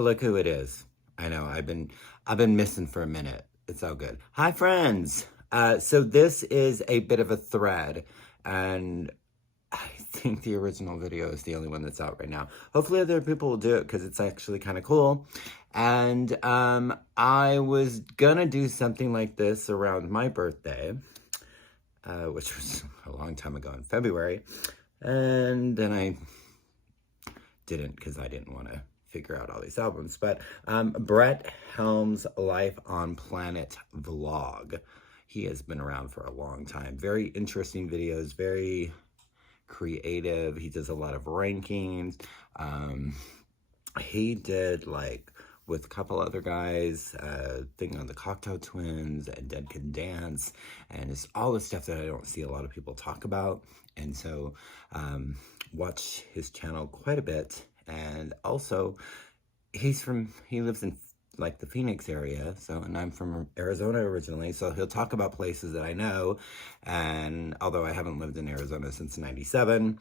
look who it is. I know, I've been missing for a minute. It's all good. Hi, friends. So this is a bit of a thread, and I think the original video is the only one that's out right now. Hopefully other people will do it because it's actually kind of cool. And I was gonna do something like this around my birthday, which was a long time ago in February. And then I didn't because I didn't want to figure out all these albums. But Bret Helms' Life on Planet vlog. He has been around for a long time. Very interesting videos, very creative. He does a lot of rankings. He did, like, with a couple other guys, thing on the Cocktail Twins and Dead Can Dance, and it's all the stuff that I don't see a lot of people talk about. And so watch his channel quite a bit. And also he lives in like the Phoenix area, and I'm from Arizona originally, so he'll talk about places that I know. And although I haven't lived in Arizona since '97,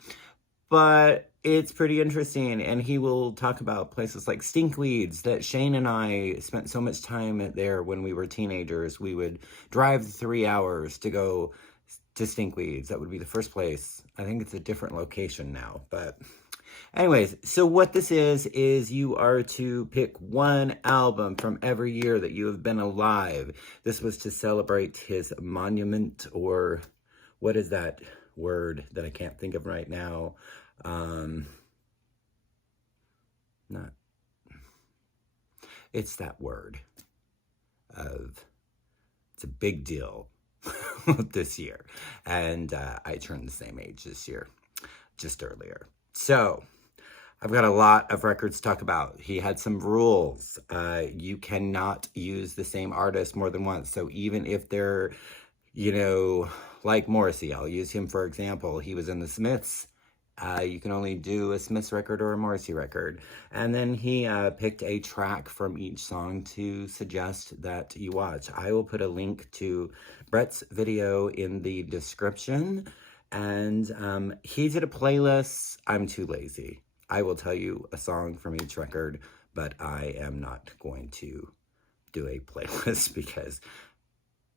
but it's pretty interesting. And he will talk about places like Stinkweeds that Shane and I spent so much time there when we were teenagers. We would drive 3 hours to go to Stinkweeds. That would be the first place. I think it's a different location now, but anyways, so what this is you are to pick one album from every year that you have been alive. This was to celebrate his monument, or what is that word that I can't think of right now? It's that word it's a big deal this year. And I turned the same age this year, just earlier. So I've got a lot of records to talk about. He had some rules. You cannot use the same artist more than once. So even if they're, like Morrissey, I'll use him for example. He was in the Smiths. You can only do a Smiths record or a Morrissey record. And then he picked a track from each song to suggest that you watch. I will put a link to Bret's video in the description. And he did a playlist. I'm too lazy. I will tell you a song from each record, but I am not going to do a playlist because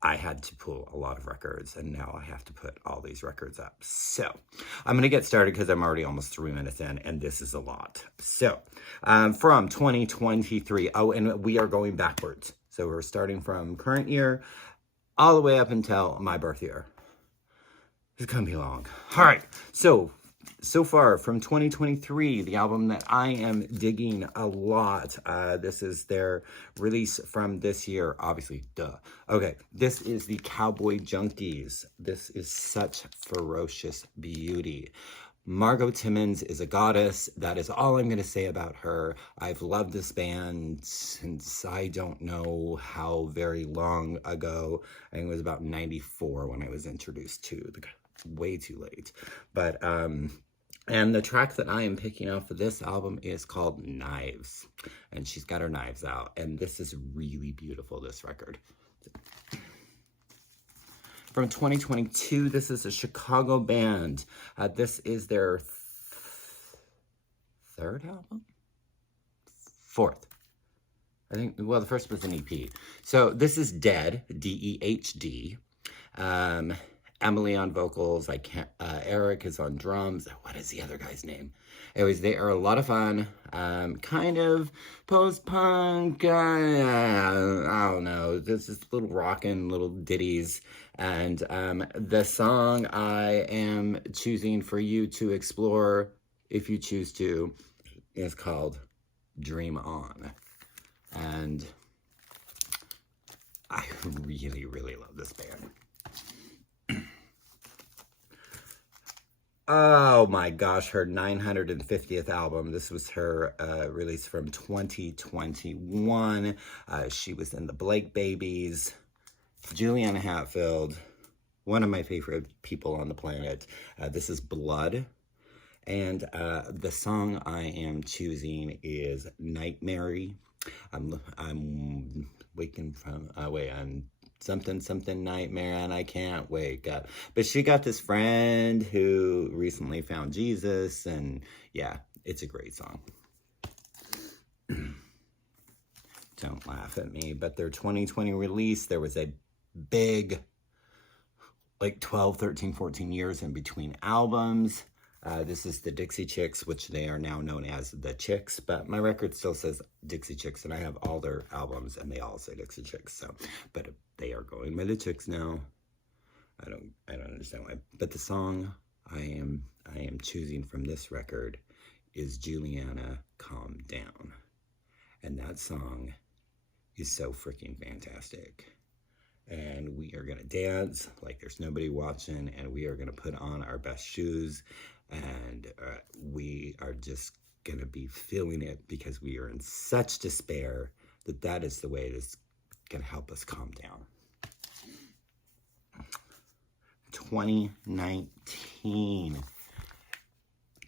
I had to pull a lot of records, and now I have to put all these records up. So I'm going to get started because I'm already almost 3 minutes in, and this is a lot. So from 2023, and we are going backwards. So we're starting from current year all the way up until my birth year. It's going to be long. All right. So far from 2023, the album that I am digging a lot, this is their release from this year, obviously, duh. Okay, this is the Cowboy Junkies. This is such ferocious beauty. Margot Timmons is a goddess. That is all I'm going to say about her. I've loved this band since I don't know how very long ago. I think it was about 94 when I was introduced to the way too late. But and the track that I am picking out for this album is called Knives, and she's got her knives out, and this is really beautiful, this record. From 2022, this is a Chicago band. This is their third album? Fourth. I think, well, the first was an EP. So this is Dead, D-E-H-D. Emily on vocals, Eric is on drums. What is the other guy's name? Anyways, they are a lot of fun. Kind of post-punk, I don't know. This is little rockin' little ditties. And the song I am choosing for you to explore, if you choose to, is called Dream On. And I really, really love this band. Oh my gosh, her 950th album. This was her release from 2021. She was in the Blake Babies. Juliana Hatfield, one of my favorite people on the planet. This is Blood. And the song I am choosing is Nightmare. I'm waking from, I'm something nightmare and I can't wake up. But she got this friend who recently found Jesus, and yeah, it's a great song. don't laugh at me, but their 2020 release, there was a big, like 12, 13, 14 years in between albums. This is the Dixie Chicks, which they are now known as the Chicks, but my record still says Dixie Chicks, and I have all their albums, and they all say Dixie Chicks. So, but they are going by the Chicks now. I don't understand why. But the song I am choosing from this record is Juliana, Calm Down, and that song is so freaking fantastic. And we are gonna dance like there's nobody watching, and we are gonna put on our best shoes, and we are just gonna be feeling it because we are in such despair that is the way it is gonna help us calm down. 2019.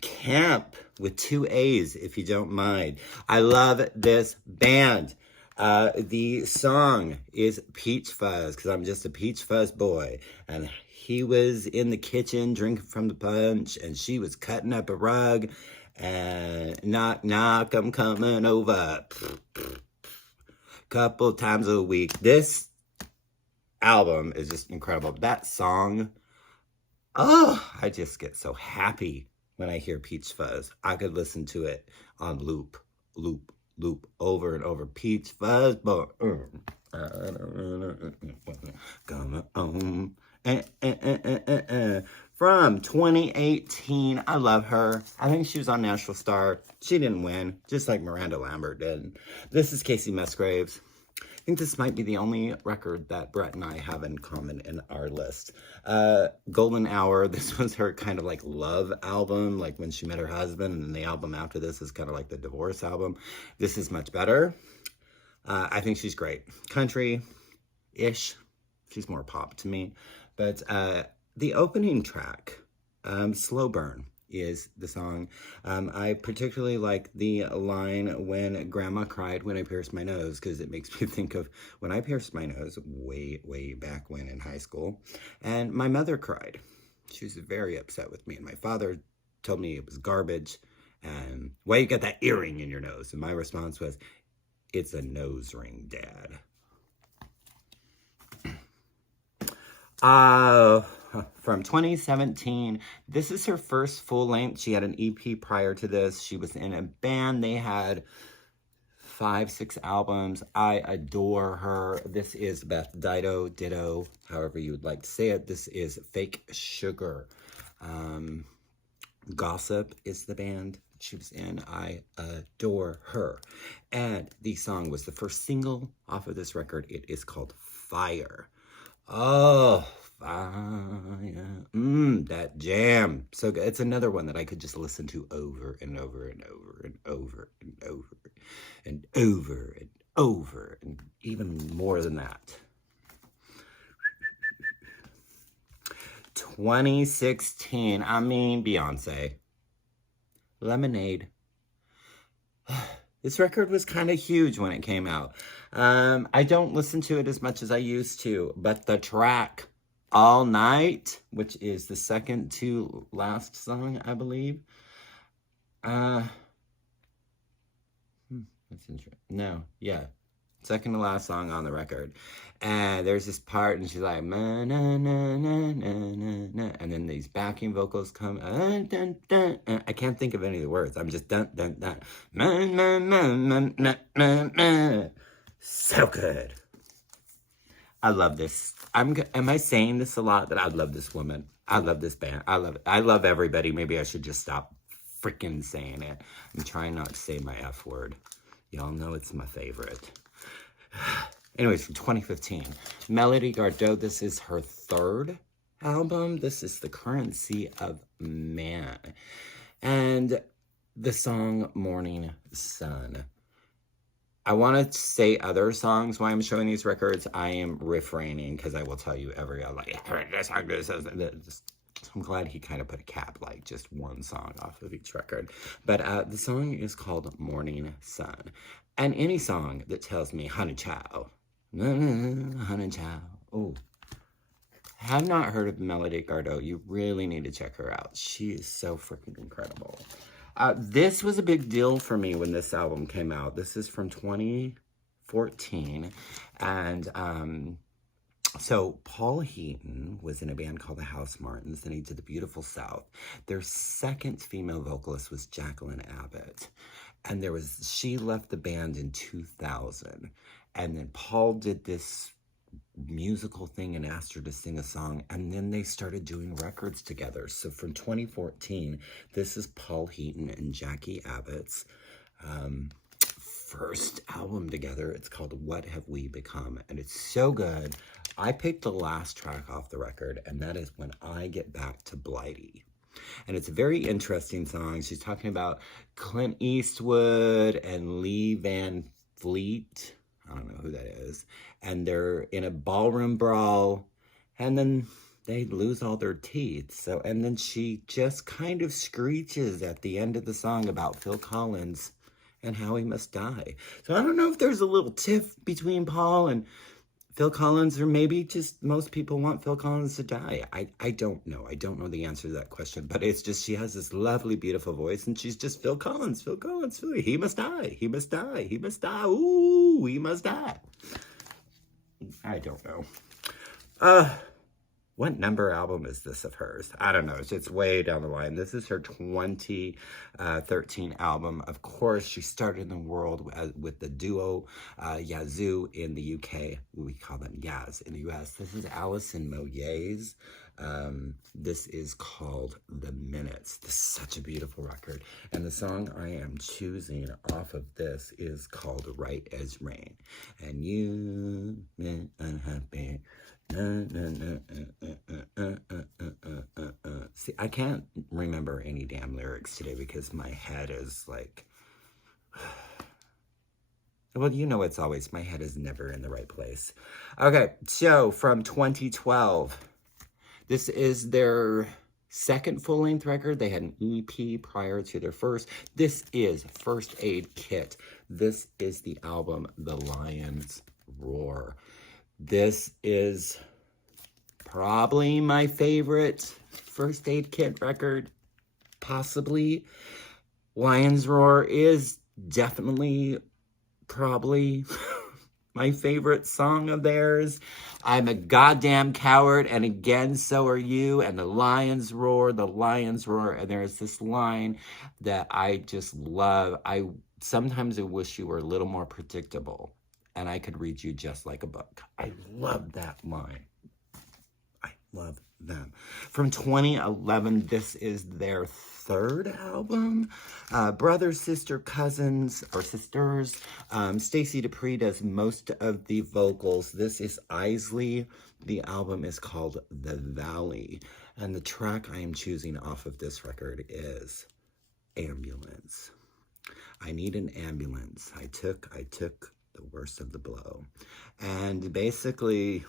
Camp with 2 A's, if you don't mind. I love this band. The song is Peach Fuzz, because I'm just a Peach Fuzz boy. And he was in the kitchen drinking from the punch, and she was cutting up a rug. And knock, knock, I'm coming over. Couple times a week. This album is just incredible. That song, oh, I just get so happy when I hear Peach Fuzz. I could listen to it on loop, over and over. Peach Fuzz, but come on. From 2018, I love her. I think she was on National Star. She didn't win, just like Miranda Lambert did. This is Casey Musgraves. I think this might be the only record that Brett and I have in common in our list. Golden Hour, this was her kind of like love album, like when she met her husband, and then the album after this is kind of like the divorce album. This is much better. I think she's great. Country-ish. She's more pop to me. But the opening track, Slow Burn, is the song. I particularly like the line, when Grandma cried when I pierced my nose, because it makes me think of when I pierced my nose way, way back when in high school. And my mother cried. She was very upset with me. And my father told me it was garbage. And why you got that earring in your nose? And my response was, it's a nose ring, Dad. From 2017, this is her first full length. She had an EP prior to this. She was in a band. They had 5, 6 albums. I adore her. This is Beth Ditto, however you would like to say it. This is Fake Sugar. Gossip is the band she was in. I adore her. And the song was the first single off of this record. It is called Fire. Oh, fire. That jam. So good. It's another one that I could just listen to over and over and over and over and over and over and over and even more than that. 2016. I mean, Beyonce. Lemonade. This record was kind of huge when it came out. I don't listen to it as much as I used to, but the track All Night, which is the second to last song, I believe. That's interesting. No, yeah. Second to last song on the record. And there's this part, and she's like, na, na, na, na, na, na, and then these backing vocals come. Dun, dun, I can't think of any of the words. I'm just dun, dun, dun. Na, na, na, na, na, na, na. So good. I love this. Am I saying this a lot? That I love this woman. I love this band. I love it. I love everybody. Maybe I should just stop freaking saying it. I'm trying not to say my F word. Y'all know it's my favorite. Anyways, from 2015, Melody Gardot. This is her third album. This is The Currency of Man. And the song Morning Sun. I want to say other songs while I'm showing these records. I am refraining because I will tell you I'm glad he kind of put a cap, like just one song off of each record. But the song is called Morning Sun. And any song that tells me, honey child, honey child. Oh, have not heard of Melody Gardot. You really need to check her out. She is so freaking incredible. This was a big deal for me when this album came out. This is from 2015. 2014. And so Paul Heaton was in a band called the House Martins, and he did The Beautiful South. Their second female vocalist was Jacqueline Abbott. And she left the band in 2000. And then Paul did this musical thing and asked her to sing a song, and then they started doing records together. So from 2014, this is Paul Heaton and Jackie Abbott's first album together. It's called What Have We Become, and it's so good. I picked the last track off the record, and that is When I Get Back to Blighty. And it's a very interesting song. She's talking about Clint Eastwood and Lee Van Fleet. I don't know who that is. And they're in a ballroom brawl, and then they lose all their teeth. And then she just kind of screeches at the end of the song about Phil Collins and how he must die. So I don't know if there's a little tiff between Paul and Phil Collins, or maybe just most people want Phil Collins to die. I don't know. I don't know the answer to that question, but it's just, she has this lovely, beautiful voice, and she's just Phil Collins, Phil Collins, Phil. He must die, he must die, he must die, ooh, he must die. I don't know. What number album is this of hers? I don't know. It's way down the line. This is her 2013 album. Of course, she started in the world with the duo Yazoo in the UK. We call them Yaz in the US. This is Alison Moyet's. This is called The Minutes. This is such a beautiful record. And the song I am choosing off of this is called Right as Rain. And you been unhappy. See, I can't remember any damn lyrics today because my head is like, well, you know, it's always, my head is never in the right place. Okay, so from 2012, this is their second full-length record. They had an EP prior to their first. This is First Aid Kit. This is the album The Lion's Roar. This is probably my favorite First Aid Kit record, possibly. Lion's Roar is definitely, probably my favorite song of theirs. I'm a goddamn coward, and again, so are you. And the Lion's Roar, and there's this line that I just love. Sometimes I wish you were a little more predictable, and I could read you just like a book. I love that line. I love them. From 2011, this is their third album. Brothers, sister, cousins, or sisters. Stacey Dupree does most of the vocals. This is Isley. The album is called The Valley. And the track I am choosing off of this record is Ambulance. I need an ambulance. I took the worst of the blow. And basically,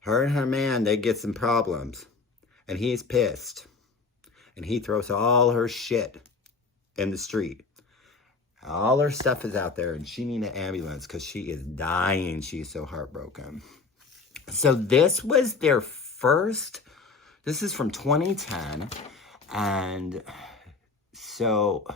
her and her man, they get some problems. And he's pissed. And he throws all her shit in the street. All her stuff is out there, and she needs an ambulance because she is dying. She's so heartbroken. So this was their first, this is from 2010. And so,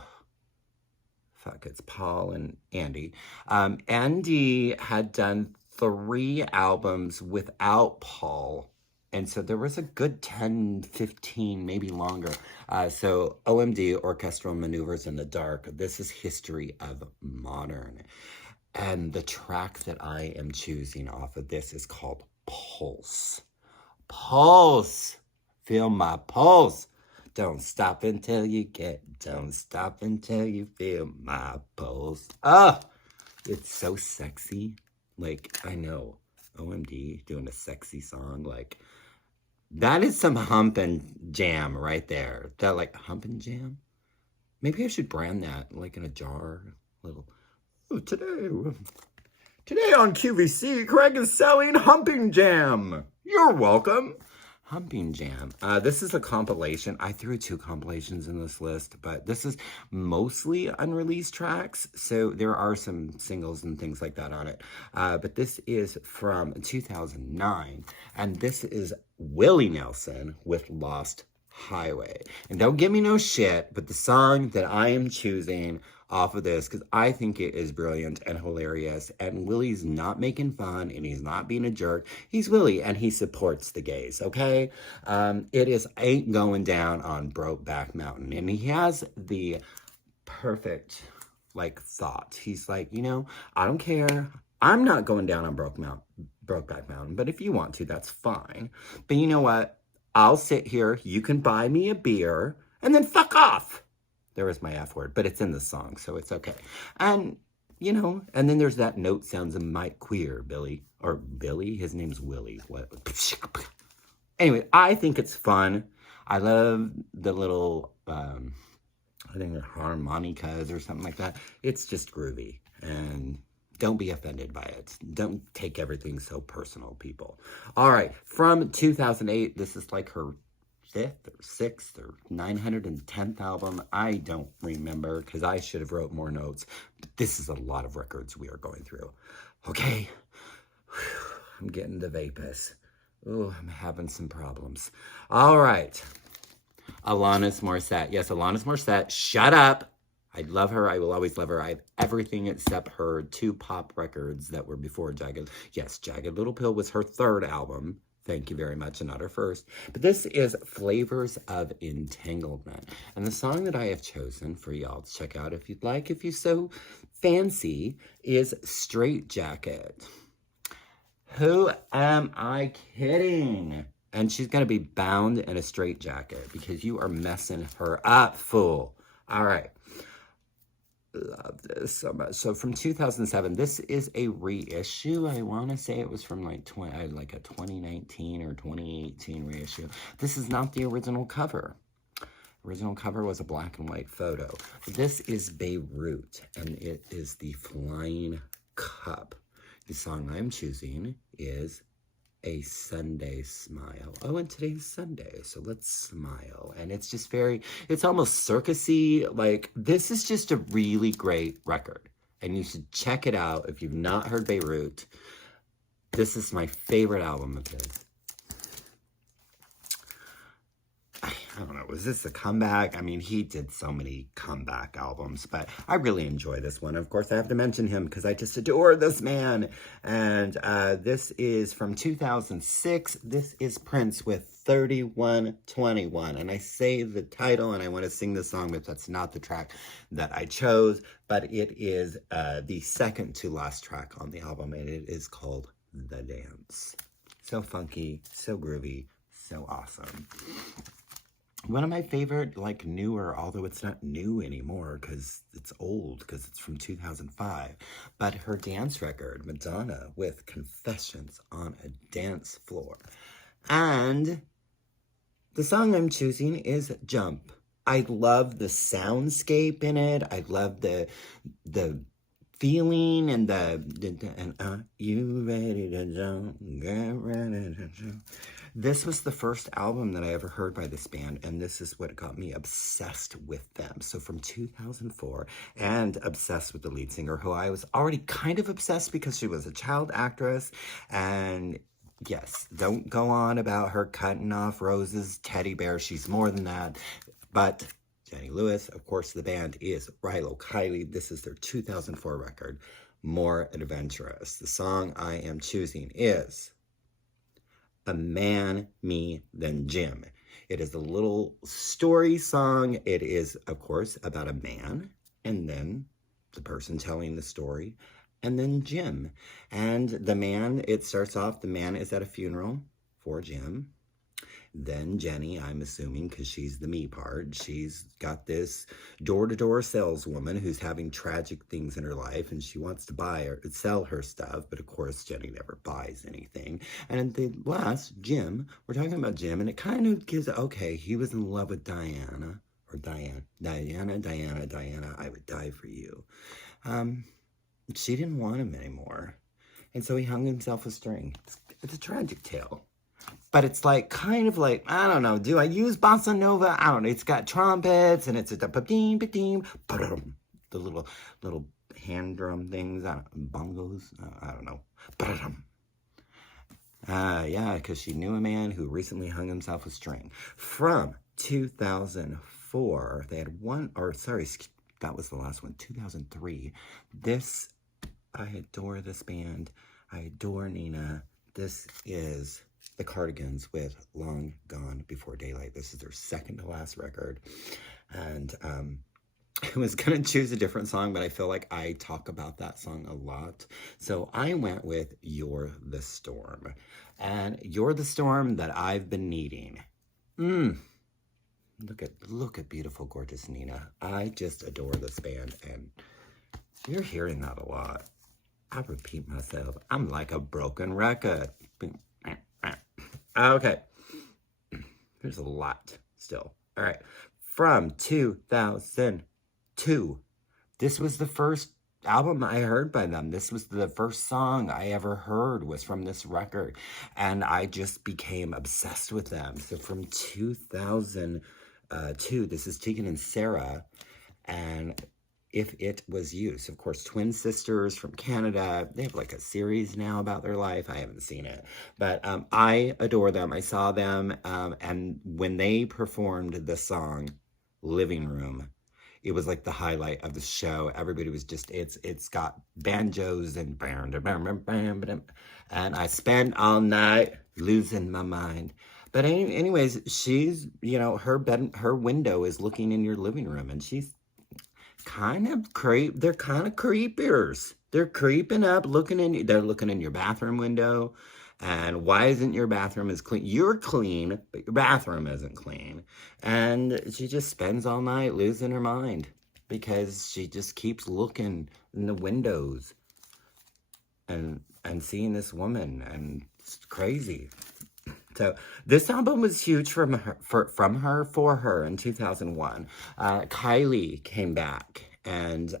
it's Paul and Andy. Andy had done 3 albums without Paul. And so there was a good 10, 15, maybe longer. So OMD, Orchestral Maneuvers in the Dark. This is History of Modern. And the track that I am choosing off of this is called Pulse. Pulse. Feel my pulse. Don't stop until you feel my pulse. Ah, it's so sexy. Like, I know, OMD doing a sexy song, like, that is some humpin' jam right there. That, like, humpin' jam? Maybe I should brand that, like, in a jar, little, oh, today on QVC, Craig is selling humping jam. You're welcome. Humping Jam. This is a compilation. I threw 2 compilations in this list, but this is mostly unreleased tracks, so there are some singles and things like that on it. But this is from 2009, and this is Willie Nelson with Lost Highway. And don't give me no shit, but the song that I am choosing off of this, because I think it is brilliant and hilarious, and Willie's not making fun, and he's not being a jerk. He's Willie, and he supports the gays, okay? It is Ain't Going Down on Brokeback Mountain, and he has the perfect, like, thought. He's like, you know, I don't care. I'm not going down on Brokeback Mountain, but if you want to, that's fine. But you know what? I'll sit here, you can buy me a beer, and then fuck off. There was my F word, but it's in the song, so it's okay. And, you know, and then there's that note sounds a mite queer, Billy. Or Billy? His name's Willie. What? Anyway, I think it's fun. I love the little, I think they're harmonicas or something like that. It's just groovy. And don't be offended by it. Don't take everything so personal, people. All right, from 2008, this is like her 5th or 6th or 910th album. I don't remember because I should have wrote more notes. But this is a lot of records we are going through. Okay, I'm getting the vapors. Oh, I'm having some problems. All right, Alanis Morissette. Yes, Alanis Morissette. Shut up. I love her. I will always love her. I have everything except her 2 pop records that were before Jagged. Yes, Jagged Little Pill was her 3rd album. Thank you very much, and not her 1st. But this is Flavors of Entanglement. And the song that I have chosen for y'all to check out, if you'd like, if you so fancy, is Straight Jacket. Who am I kidding? And she's going to be bound in a straitjacket because you are messing her up, fool. All right. Love this so much. So from 2007, this is a reissue. I want to say it was from like a 2019 or 2018 reissue. This is not the original cover. Original cover was a black and white photo. This is Beirut, and it is the Flying Cup. The song I'm choosing is A Sunday Smile. Oh, and today's Sunday, so let's smile. And it's just it's almost circusy. Like, this is just a really great record. And you should check it out if you've not heard Beirut. This is my favorite album of his. I don't know, was this a comeback? I mean, he did so many comeback albums, but I really enjoy this one. Of course, I have to mention him because I just adore this man. And this is from 2006. This is Prince with 3121. And I say the title and I want to sing the song, but that's not the track that I chose. But it is the second to last track on the album, and it is called The Dance. So funky, so groovy, so awesome. One of my favorite, like, newer, although it's not new anymore because it's old, because it's from 2005, but her dance record, Madonna, with Confessions on a Dance Floor. And the song I'm choosing is Jump. I love the soundscape in it. I love the feeling and you ready to jump, get ready to jump. This was the first album that I ever heard by this band, and this is what got me obsessed with them. So from 2004, and obsessed with the lead singer, who I was already kind of obsessed because she was a child actress, and yes, don't go on about her cutting off Rose's teddy bear. She's more than that, but Jenny Lewis, of course, the band is Rilo Kiley. This is their 2004 record, More Adventurous. The song I am choosing is A Man, Me, Then Jim. It is a little story song. It is, of course, about a man, and then the person telling the story, and then Jim. And the man, it starts off, the man is at a funeral for Jim. Then Jenny, I'm assuming, because she's the me part, she's got this door-to-door saleswoman who's having tragic things in her life, and she wants to buy or sell her stuff, but of course Jenny never buys anything. And at the last, Jim, we're talking about Jim, and it kind of gives, okay, he was in love with Diana, I would die for you. She didn't want him anymore, and so he hung himself a string. It's a tragic tale. But it's like, kind of like, I don't know, do I use bossa nova? I don't know. It's got trumpets, and it's a ba-ding, ba-ding, ba-dum, the little hand drum things, bongos, I don't know. Ba-dum. Yeah, because she knew a man who recently hung himself with string. From 2004, they had one, or sorry, that was the last one, 2003. This, I adore this band. I adore Nina. This is the Cardigans with Long Gone Before Daylight. This is their second to last record. And I was going to choose a different song, but I feel like I talk about that song a lot. So I went with You're the Storm. And You're the Storm that I've been needing. Look at beautiful, gorgeous Nina. I just adore this band, and you're hearing that a lot. I repeat myself. I'm like a broken record. Okay. There's a lot still. All right. From 2002. This was the first album I heard by them. This was the first song I ever heard was from this record. And I just became obsessed with them. So from 2002, this is Tegan and Sarah. And If It Was You. So, of course, twin sisters from Canada. They have like a series now about their life. I haven't seen it. But I adore them. I saw them. And when they performed the song Living Room, it was like the highlight of the show. Everybody was just, it's got banjos and I spent all night losing my mind. But anyways, she's, you know, her window is looking in your living room, and she's kind of they're kind of creepers. They're creeping up, they're looking in your bathroom window. And why isn't your bathroom as clean? You're clean, but your bathroom isn't clean. And she just spends all night losing her mind because she just keeps looking in the windows and seeing this woman, and it's crazy. So this album was huge for her in 2001. Kylie came back. And,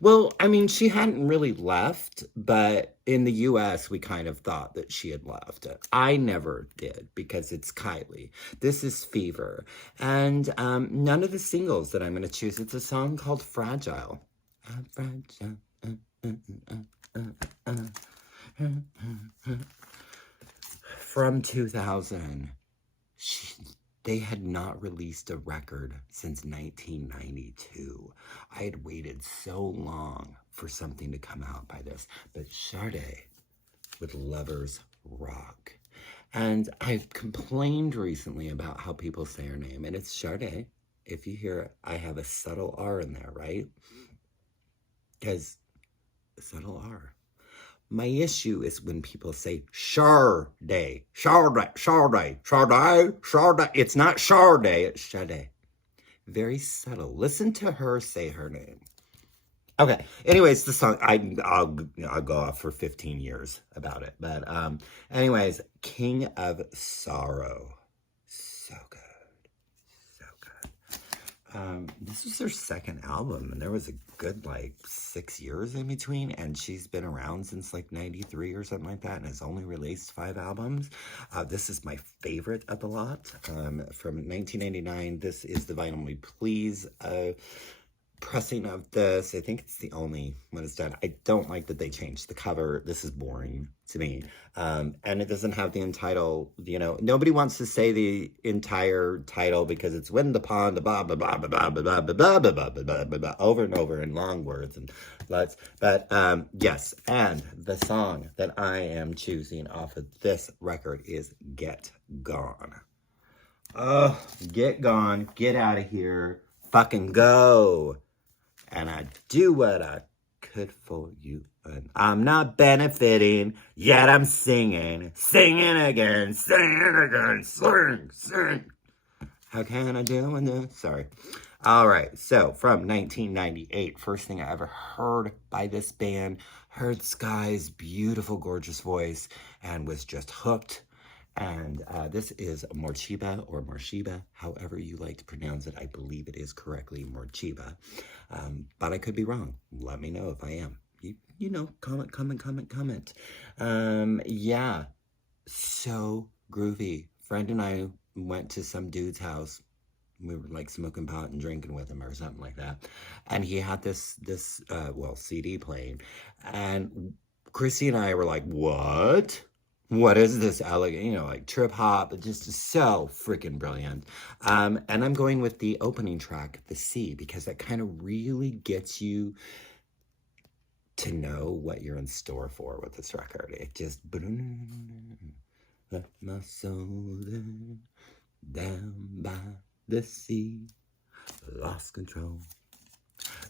well, I mean, she hadn't really left, but in the U.S., we kind of thought that she had left. I never did, because it's Kylie. This is Fever. And none of the singles that I'm going to choose. It's a song called Fragile. Fragile. From 2000. They had not released a record since 1992. I had waited so long for something to come out by this. But Sade with Lovers Rock. And I've complained recently about how people say her name. And it's Sade. If you hear it, I have a subtle R in there, right? Because a subtle R. My issue is when people say Sade. It's not Sade, it's Sade. Very subtle. Listen to her say her name. Okay. Anyways, the song, I'll go off for 15 years about it. But anyways, King of Sorrow. So good. This was their second album, and there was a good, 6 years in between, and she's been around since, 93 or something like that, and has only released 5 albums. This is my favorite of the lot. From 1999, this is the Vinyl Me Please pressing of this. I think it's the only one it's done. I don't like that they changed the cover. This is boring to me. And it doesn't have the entitle, nobody wants to say the entire title because it's When the Pond, blah, blah, blah, blah, blah, blah, blah, blah, blah, blah, blah, blah, blah, over and over in long words and lots. But yes, and the song that I am choosing off of this record is Get Gone. Oh, get gone, get out of here, fucking go. And I do what I could for you. And I'm not benefiting, yet I'm singing again, sing. How can I do this? Sorry. All right, so from 1998, first thing I ever heard by this band, heard Sky's beautiful, gorgeous voice, and was just hooked. And this is Morcheeba or Morcheeba, however you like to pronounce it. I believe it is correctly Morcheeba. But I could be wrong. Let me know if I am. You know, comment. Yeah, so groovy. Friend and I went to some dude's house. We were smoking pot and drinking with him or something like that. And he had this CD playing. And Chrissy and I were like, what? what is this elegant, like trip hop, just so freaking brilliant. And I'm going with the opening track, The Sea, because that kind of really gets you to know what you're in store for with this record. It just, let my soul down by the sea, lost control,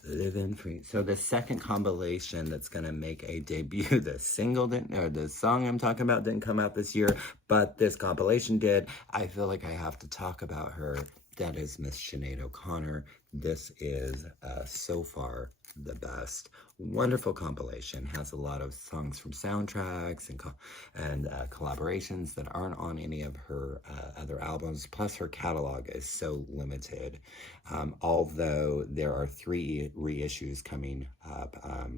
living free. So the second compilation that's gonna make a debut, the single didn't, or the song I'm talking about didn't come out this year, but this compilation did. I feel like I have to talk about her. That is Miss Sinead O'Connor. This is so far the best. Wonderful compilation. Has a lot of songs from soundtracks and collaborations that aren't on any of her other albums. Plus, her catalog is so limited. Although there are 3 reissues coming up: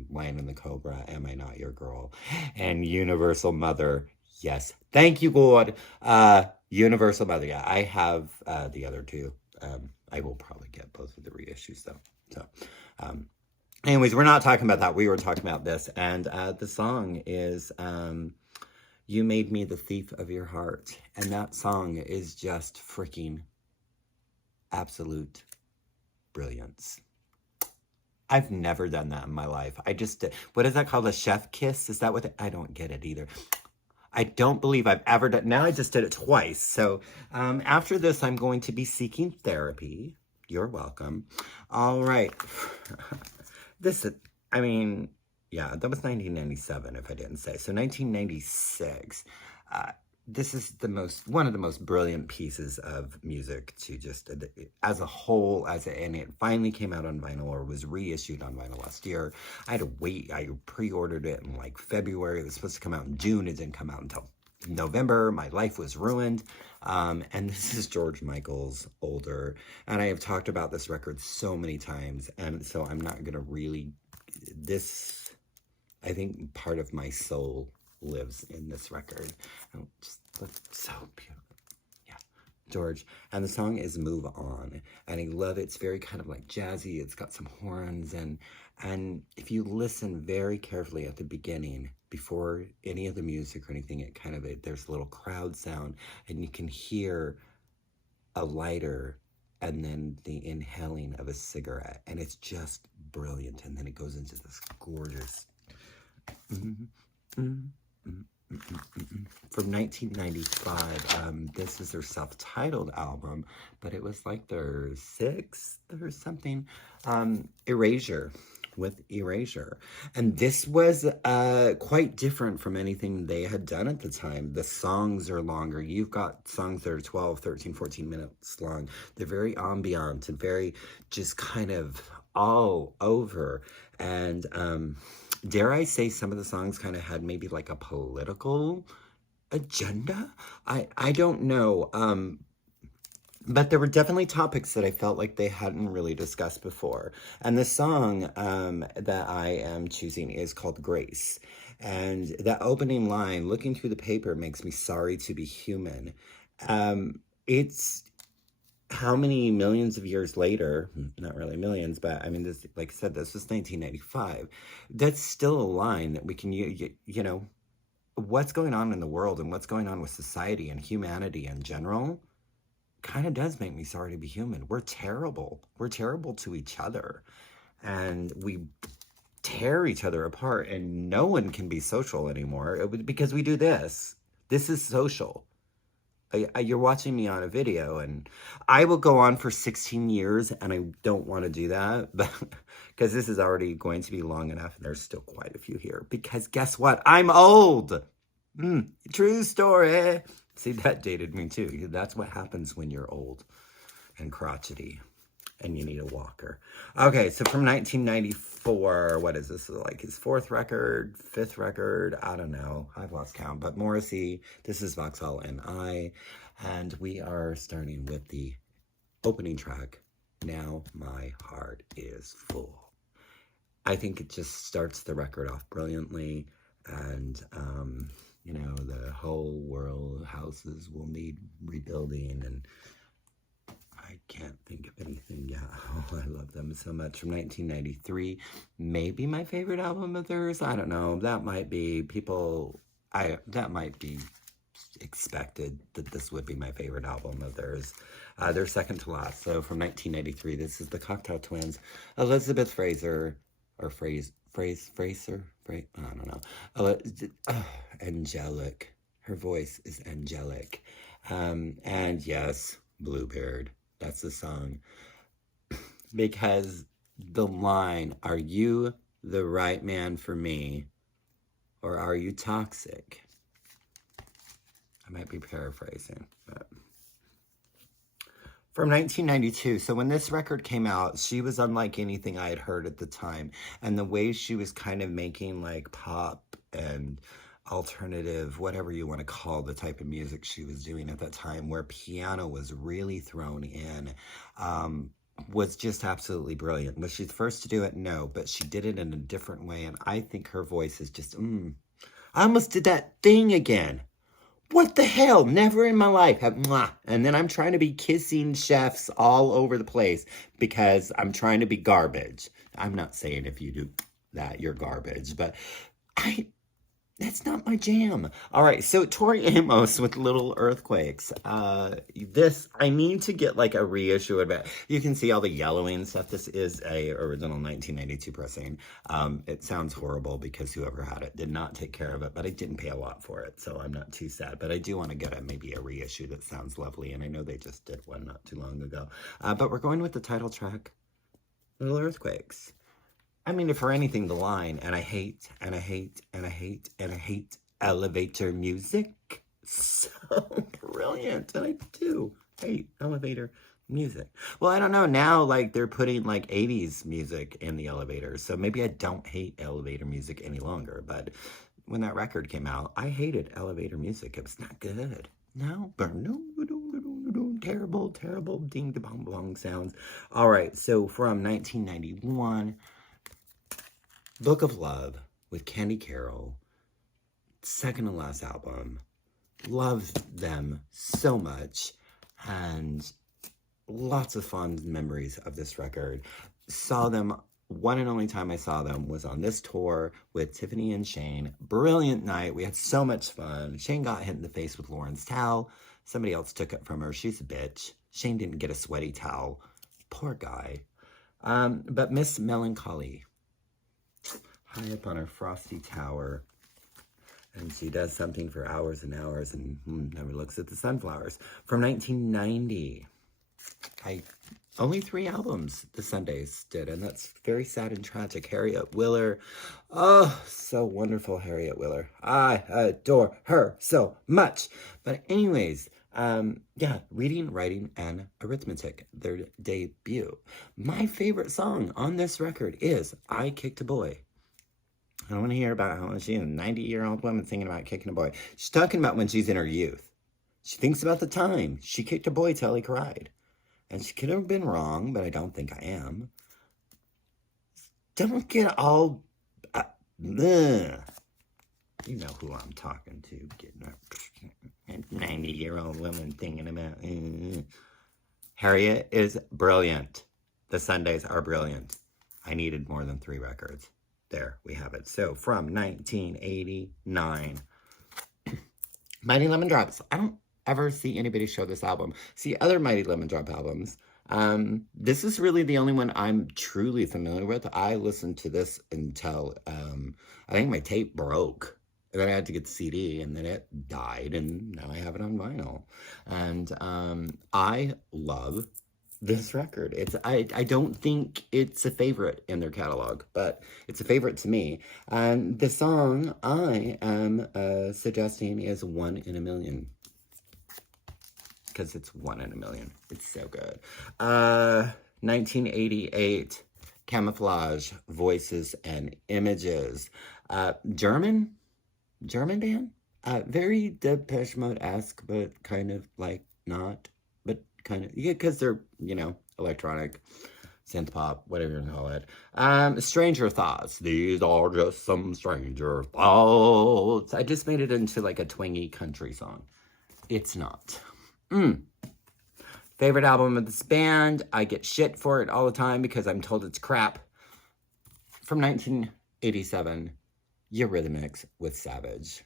Lion and the Cobra, Am I Not Your Girl, and Universal Mother. Yes, thank you, Lord. Universal Mother. Yeah, I have the other 2. I will probably get both of the reissues though. So, anyways, we're not talking about that. We were talking about this, and the song is "You Made Me the Thief of Your Heart," and that song is just freaking absolute brilliance. I've never done that in my life. I just did. What is that called? A chef kiss? Is that what? I don't get it either. I don't believe I've ever done. Now I just did it twice. So after this, I'm going to be seeking therapy. You're welcome. All right. This is, I mean, yeah, that was 1997, if I didn't say. So 1996. This is one of the most brilliant pieces of music to just, as a whole, and it finally came out on vinyl, or was reissued on vinyl last year. I had to wait. I pre-ordered it in like February. It was supposed to come out in June. It didn't come out until November. My life was ruined. And this is George Michael's Older. And I have talked about this record so many times. And so I'm not going to really, I think part of my soul lives in this record. And just looks so beautiful. Yeah, George. And the song is Move On. And I love it. It's very kind of like jazzy. It's got some horns. And if you listen very carefully at the beginning, before any of the music or anything, there's a little crowd sound, and you can hear a lighter and then the inhaling of a cigarette. And it's just brilliant. And then it goes into this gorgeous... From 1995. This is their self-titled album, but it was like their 6th or something. Erasure, with Erasure. And this was quite different from anything they had done at the time. The songs are longer. You've got songs that are 12, 13, 14 minutes long. They're very ambient and very just kind of all over. And dare I say, some of the songs kind of had maybe like a political agenda? I don't know. But there were definitely topics that I felt like they hadn't really discussed before. And the song that I am choosing is called Grace. And that opening line, looking through the paper makes me sorry to be human. It's how many millions of years later, not really millions, but I mean, this, like I said, this was 1995. That's still a line that we can use, what's going on in the world and what's going on with society and humanity in general kind of does make me sorry to be human. We're terrible. We're terrible to each other. And we tear each other apart, and no one can be social anymore because we do this. This is social. You're watching me on a video, and I will go on for 16 years, and I don't want to do that, but because this is already going to be long enough, and there's still quite a few here. Because guess what? I'm old. True story. See, that dated me too. That's what happens when you're old and crotchety and you need a walker. Okay, so from 1994, what is this? Like his 4th record, 5th record? I don't know. I've lost count. But Morrissey, this is Vauxhall and I. And we are starting with the opening track, Now My Heart Is Full. I think it just starts the record off brilliantly. And, the whole world, houses will need rebuilding, and I can't think of anything. Yeah, I love them so much. From 1993, maybe my favorite album of theirs. I don't know. That might be. People, that might be expected that this would be my favorite album of theirs. They're second to last. So from 1993, this is the Cocktail Twins. Elizabeth Fraser, or Fraser, I don't know. Angelic. Her voice is angelic. And yes, Bluebird. That's the song. Because the line, are you the right man for me, or are you toxic? I might be paraphrasing, but... From 1992, so when this record came out, she was unlike anything I had heard at the time. And the way she was kind of making like pop and alternative, whatever you want to call the type of music she was doing at that time, where piano was really thrown in, was just absolutely brilliant. Was she the first to do it? No, but she did it in a different way. And I think her voice is just, I almost did that thing again. What the hell? Never in my life. And then I'm trying to be kissing chefs all over the place because I'm trying to be garbage. I'm not saying if you do that, you're garbage, but that's not my jam. All right, so Tori Amos with Little Earthquakes. I need to get like a reissue of it. You can see all the yellowing stuff. This is a original 1992 pressing. It sounds horrible because whoever had it did not take care of it, but I didn't pay a lot for it, so I'm not too sad. But I do want to get maybe a reissue that sounds lovely, and I know they just did one not too long ago. But we're going with the title track, Little Earthquakes. I mean, if for anything, the line, and I hate elevator music. So brilliant. And I do hate elevator music. Well, I don't know. Now, like, they're putting, like, 80s music in the elevator. So maybe I don't hate elevator music any longer. But when that record came out, I hated elevator music. It was not good. No, terrible, terrible ding-da-bong-bong sounds. All right, so from 1991... Book of Love with Candy Carroll, second to last album. Love them so much, and lots of fond memories of this record. Saw them, one and only time I saw them was on this tour with Tiffany and Shane. Brilliant night. We had so much fun. Shane got hit in the face with Lauren's towel. Somebody else took it from her. She's a bitch. Shane didn't get a sweaty towel. Poor guy. But Miss Melancholy, high up on her frosty tower, and she does something for hours and hours and never looks at the sunflowers. From 1990, only 3 albums the Sundays did, and that's very sad and tragic. Harriet Wheeler, oh, so wonderful, Harriet Wheeler. I adore her so much. But anyways, yeah, Reading, Writing, and Arithmetic, their debut. My favorite song on this record is I Kicked a Boy. I don't want to hear about how she's a 90-year-old woman singing about kicking a boy. She's talking about when she's in her youth. She thinks about the time she kicked a boy till he cried. And she could have been wrong, but I don't think I am. Don't get all... You know who I'm talking to. Getting a 90-year-old woman thinking about... Harriet is brilliant. The Sundays are brilliant. I needed more than 3 records. There, we have it. So, from 1989, Mighty Lemon Drops. I don't ever see anybody show this album. See other Mighty Lemon Drop albums. This is really the only one I'm truly familiar with. I listened to this until, I think my tape broke. And then I had to get the CD, and then it died, and now I have it on vinyl. And I love this record. I don't think it's a favorite in their catalog, but it's a favorite to me. And the song I am suggesting is One in a Million. Because it's 1 in a million. It's so good. 1988, Camouflage, Voices and Images. German band? Very Depeche Mode-esque, but kind of like not. But kind of, yeah, because they're, you know, electronic, synth pop, whatever you call it. Stranger Thoughts. These are just some stranger thoughts. I just made it into like a twangy country song. It's not. Favorite album of this band. I get shit for it all the time because I'm told it's crap. From 1987, Eurythmics with Savage.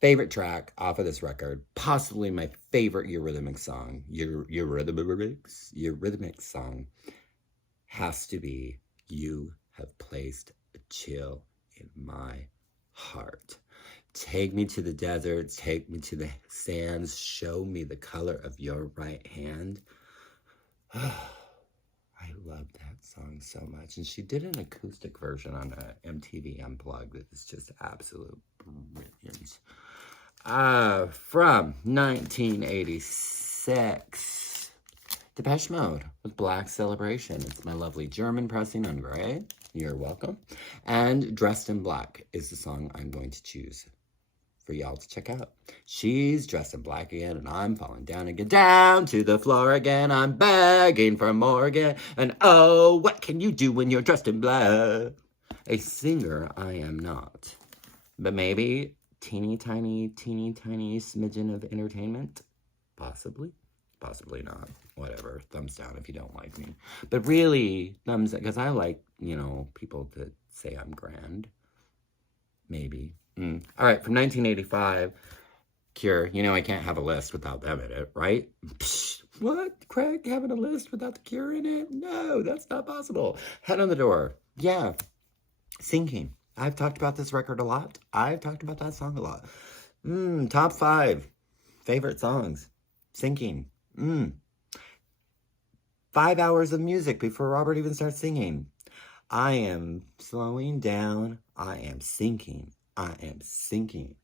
Favorite track off of this record, possibly my favorite Eurythmics song, Eurythmics song, has to be You Have Placed a Chill in My Heart. Take me to the desert, take me to the sands, show me the color of your right hand. I love that song so much. And she did an acoustic version on MTV Unplugged that is just absolute brilliance. From 1986, Depeche Mode with Black Celebration. It's my lovely German pressing on gray. You're welcome. And Dressed in Black is the song I'm going to choose for y'all to check out. She's dressed in black again, and I'm falling down again, down to the floor again. I'm begging for more again. And oh, what can you do when you're dressed in black? A singer I am not, but maybe teeny tiny smidgen of entertainment? Possibly. Possibly not. Whatever. Thumbs down if you don't like me. But really, thumbs up, because I like, people that say I'm grand. Maybe. All right, from 1985, Cure. I can't have a list without them in it, right? Psh, what? Craig having a list without the Cure in it? No, that's not possible. Head on the Door. Yeah. Sinking. I've talked about this record a lot. I've talked about that song a lot. Top 5 favorite songs. Sinking. 5 hours of music before Robert even starts singing. I am slowing down. I am sinking. I am sinking.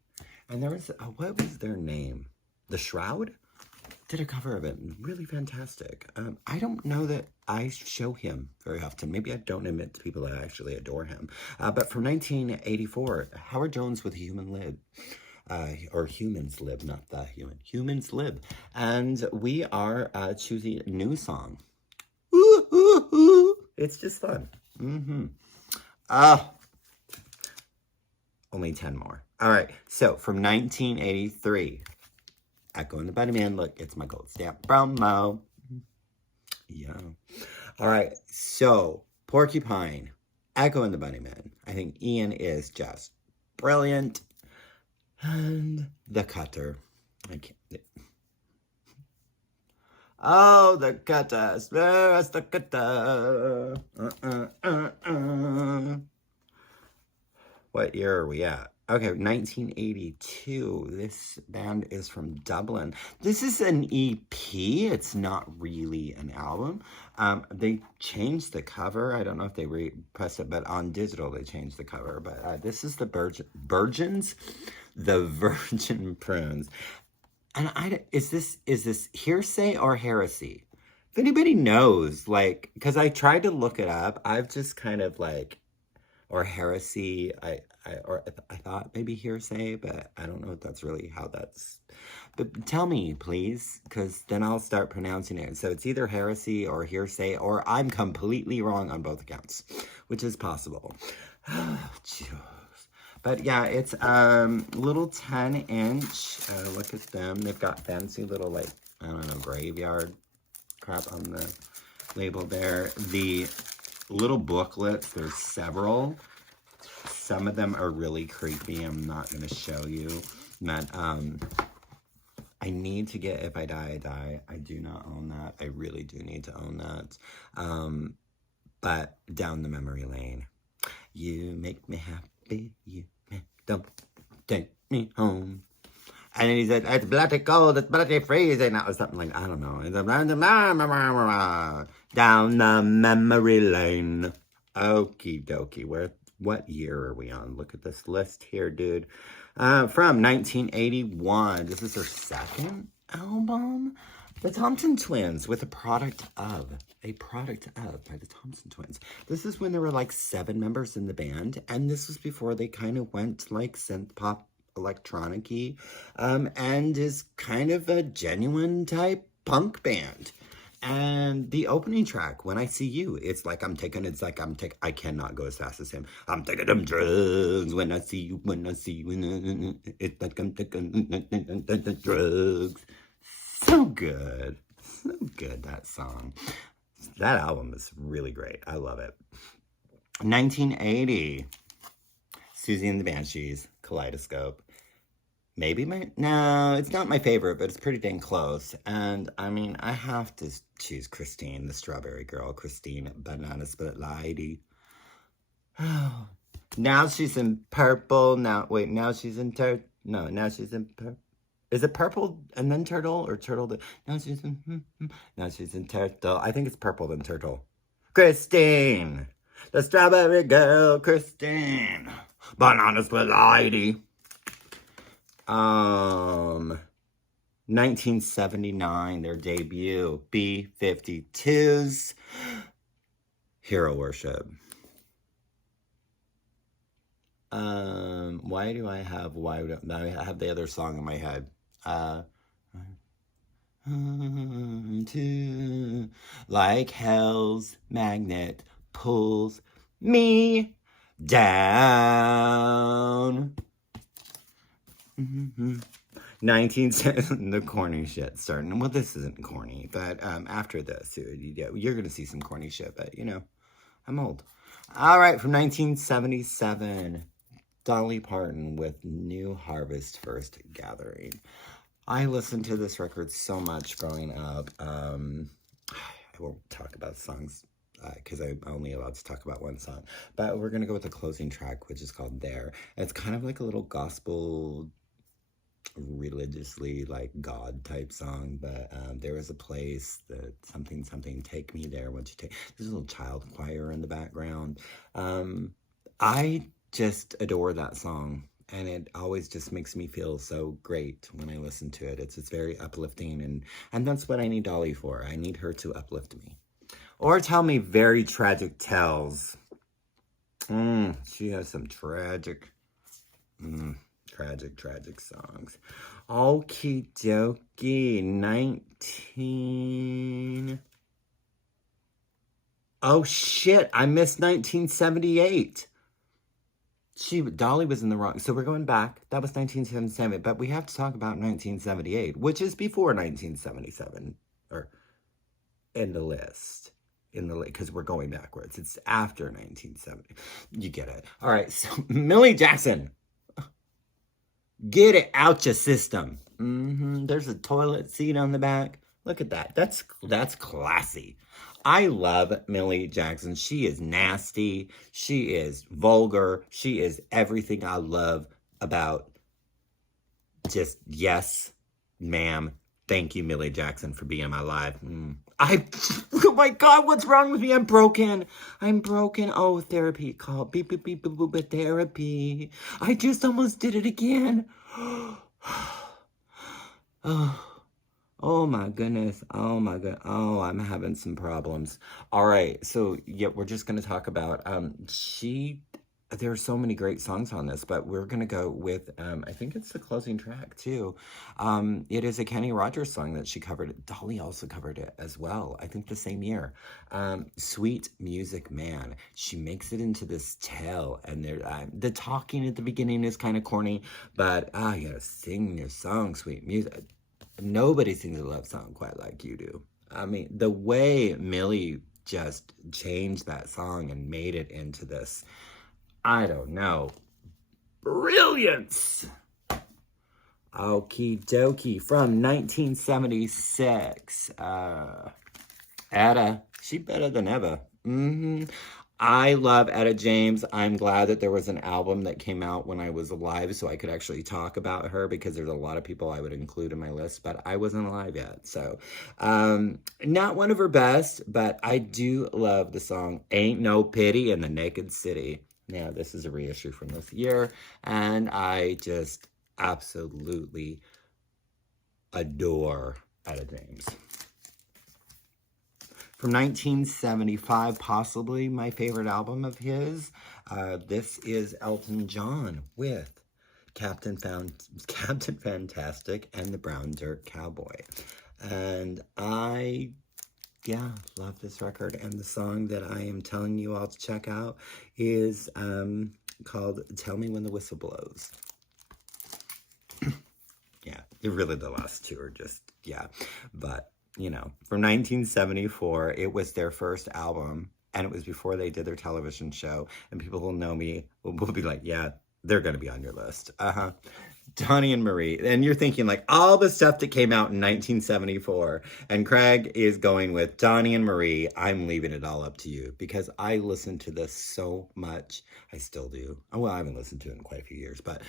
And there was, what was their name? The Shroud? Did a cover of it. Really fantastic. I don't know that I show him very often. Maybe I don't admit to people that I actually adore him. But from 1984, Howard Jones with Human Lib. Or Humans Lib, not the human. Humans Lib. And we are choosing a new song. Ooh, ooh, ooh. It's just fun. Only 10 more. All right, so from 1983, Echo and the Bunnymen. Look, it's my gold stamp promo. Yeah. All right, so Porcupine, Echo and the Bunnymen. I think Ian is just brilliant. And The Cutter. I can't. Oh, the cutter, where's the cutter? What year are we at? Okay, 1982. This band is from Dublin. This is an EP. It's not really an album. They changed the cover. I don't know if they pressed it, but on digital they changed the cover. But this is the Virgins, the Virgin Prunes. And is this hearsay or heresy? If anybody knows, because I tried to look it up, I've just kind of or heresy. I thought maybe hearsay, but I don't know if that's really how that's. But tell me, please, because then I'll start pronouncing it. So it's either heresy or hearsay, or I'm completely wrong on both accounts, which is possible. But yeah, it's little 10-inch. Look at them. They've got fancy little, I don't know, graveyard crap on the label there. The little booklets, there's several. Some of them are really creepy. I'm not going to show you. But I need to get If I Die, I Die. I do not own that. I really do need to own that. But Down the Memory Lane. You make me happy. You don't take me home. And then he said, it's bloody cold, it's bloody freezing. That was something I don't know. Down the memory lane. Okie dokie. What year are we on? Look at this list here, dude. From 1981. This is their second album. The Thompson Twins with A Product Of by the Thompson Twins. This is when there were 7 members in the band, and this was before they kind of went synth pop electronic-y, and is kind of a genuine type punk band. And the opening track, When I See You, I cannot go as fast as him. I'm taking them drugs when I see you, it's like I'm taking drugs. So good, that song. That album is really great. I love it. 1980, Susie and the Banshees, Kaleidoscope. no, it's not my favorite, but it's pretty dang close. And I mean, I have to choose Christine, the Strawberry Girl, Christine Banana Split Lady. Now she's in purple. Now she's in now she's in purple. Is it purple and then turtle or turtle? Now she's in, now she's in turtle. I think it's purple then turtle. Christine, the Strawberry Girl, Christine, Banana Split Lady. 1979, their debut, B-52s, Hero Worship. Why do I have the other song in my head? Like hell's magnet pulls me down. 19 the corny shit starting. Well, this isn't corny, but after this, you're gonna see some corny shit. But you know, I'm old. All right, from 1977, Dolly Parton with New Harvest First Gathering. I listened to this record so much growing up. I won't talk about songs because I'm only allowed to talk about one song. But we're gonna go with the closing track, which is called There. It's kind of like a little gospel, religiously like God type song, but there was a place that something take me there. Once you take, there's a little child choir in the background. I just adore that song, and it always just makes me feel so great when I listen to it. It's very uplifting, and that's what I need Dolly for. I need her to uplift me or tell me very tragic tales. She has some tragic songs. Okie dokie. 19. Oh shit, I missed 1978. Dolly was in the wrong. So we're going back. That was 1977, but we have to talk about 1978, which is before 1977, or in the list. Because we're going backwards. It's after 1970. You get it. All right, so Millie Jackson. Get it out your system. There's a toilet seat on the back. Look at that. That's classy. I love Millie Jackson. She is nasty. She is vulgar. She is everything I love about just, yes, ma'am. Thank you, Millie Jackson, for being in my life. Oh my God, what's wrong with me? I'm broken. Oh, therapy. Call beep, beep, beep, beep, beep, therapy. I just almost did it again. Oh my goodness. Oh my God. Oh, I'm having some problems. All right. So yeah, we're just going to talk about, there are so many great songs on this, but we're going to go with, I think it's the closing track too. It is a Kenny Rogers song that she covered. Dolly also covered it as well, I think the same year. Sweet Music Man. She makes it into this tale, and the talking at the beginning is kind of corny, but you gotta sing your song, Sweet Music. Nobody sings a love song quite like you do. I mean, the way Millie just changed that song and made it into this, I don't know, brilliance. Okie dokie. From 1976, Etta, she better than ever. I love Etta James. I'm glad that there was an album that came out when I was alive so I could actually talk about her, because there's a lot of people I would include in my list, but I wasn't alive yet. So, not one of her best, but I do love the song Ain't No Pity in the Naked City. Now, this is a reissue from this year, and I just absolutely adore Etta James. From 1975, possibly my favorite album of his, this is Elton John with Captain Fantastic and the Brown Dirt Cowboy. And I love this record. And the song that I am telling you all to check out is called Tell Me When the Whistle Blows. Yeah, really the last two are just, but you know, from 1974, it was their first album, and it was before they did their television show, and people who know me will be like, yeah, they're going to be on your list. Donnie and Marie. And you're thinking like all the stuff that came out in 1974. And Craig is going with Donnie and Marie. I'm leaving it all up to you because I listened to this so much. I still do. Well, I haven't listened to it in quite a few years, but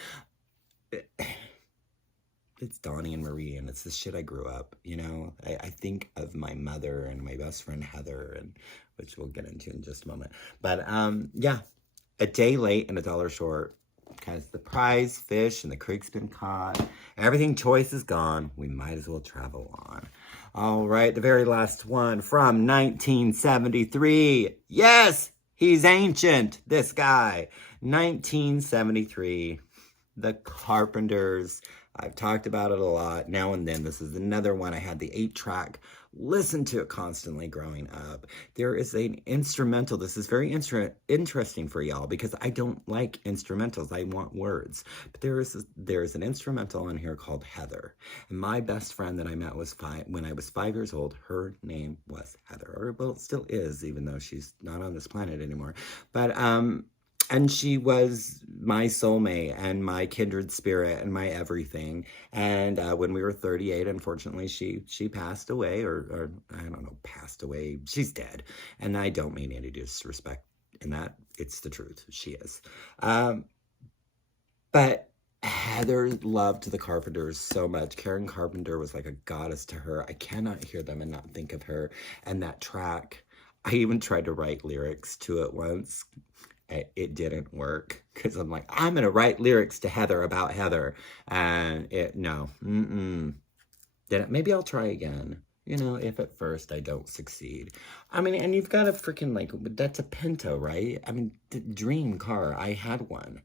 it's Donnie and Marie, and it's the shit I grew up, you know? I think of my mother and my best friend Heather, and which we'll get into in just a moment. But yeah, a day late and a dollar short. Because the prize fish and the creek's been caught. Everything choice is gone. We might as well travel on. All right, the very last one from 1973. Yes, he's ancient, this guy. 1973. The Carpenters. I've talked about it a lot now and then. This is another one. I had the 8-track. Listened to it constantly growing up. There is an instrumental. This is very interesting for y'all because I don't like instrumentals. I want words. But there is an instrumental in here called Heather. And my best friend that I met was when I was 5 years old. Her name was Heather. Or, well, it still is, even though she's not on this planet anymore. But, and she was my soulmate and my kindred spirit and my everything. And when we were 38, unfortunately, she passed away, or I don't know, passed away. She's dead. And I don't mean any disrespect in that. It's the truth. She is. But Heather loved the Carpenters so much. Karen Carpenter was like a goddess to her. I cannot hear them and not think of her. And that track, I even tried to write lyrics to it once. It didn't work because I'm like, I'm going to write lyrics to Heather about Heather. And no. Maybe I'll try again. You know, if at first I don't succeed. I mean, and you've got a freaking, like, that's a Pinto, right? I mean, the dream car. I had one.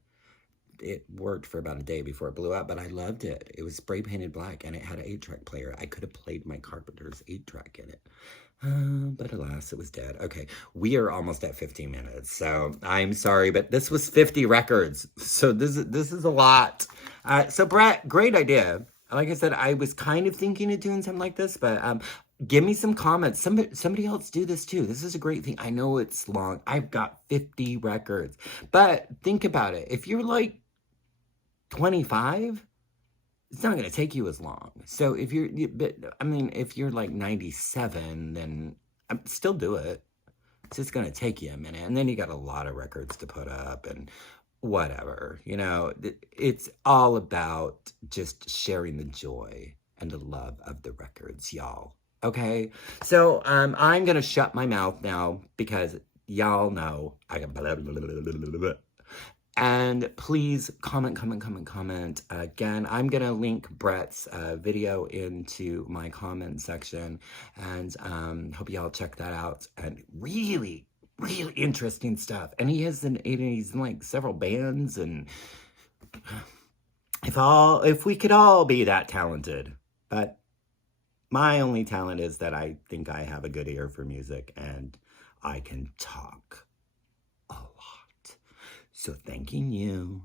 It worked for about a day before it blew up, but I loved it. It was spray painted black and it had an 8-track player. I could have played my Carpenter's 8-track in it. But alas, it was dead. Okay, we are almost at 15 minutes, so I'm sorry, but this was 50 records, so this is a lot. So Bret, great idea. Like I said, I was kind of thinking of doing something like this, but give me some comments. Somebody else do this too. This is a great thing. I know it's long. I've got 50 records, but think about it. If you're like 25, it's not going to take you as long. So if if you're like 97, then still do it. It's just going to take you a minute. And then you got a lot of records to put up and whatever, you know, it's all about just sharing the joy and the love of the records, y'all. Okay. So, I'm going to shut my mouth now because y'all know I got blah, blah, blah, blah, blah, blah. And please comment. Again, I'm going to link Bret's video into my comment section. And hope y'all check that out. And really, really interesting stuff. And he's in like several bands. And if we could all be that talented. But my only talent is that I think I have a good ear for music. And I can talk. So thanking you.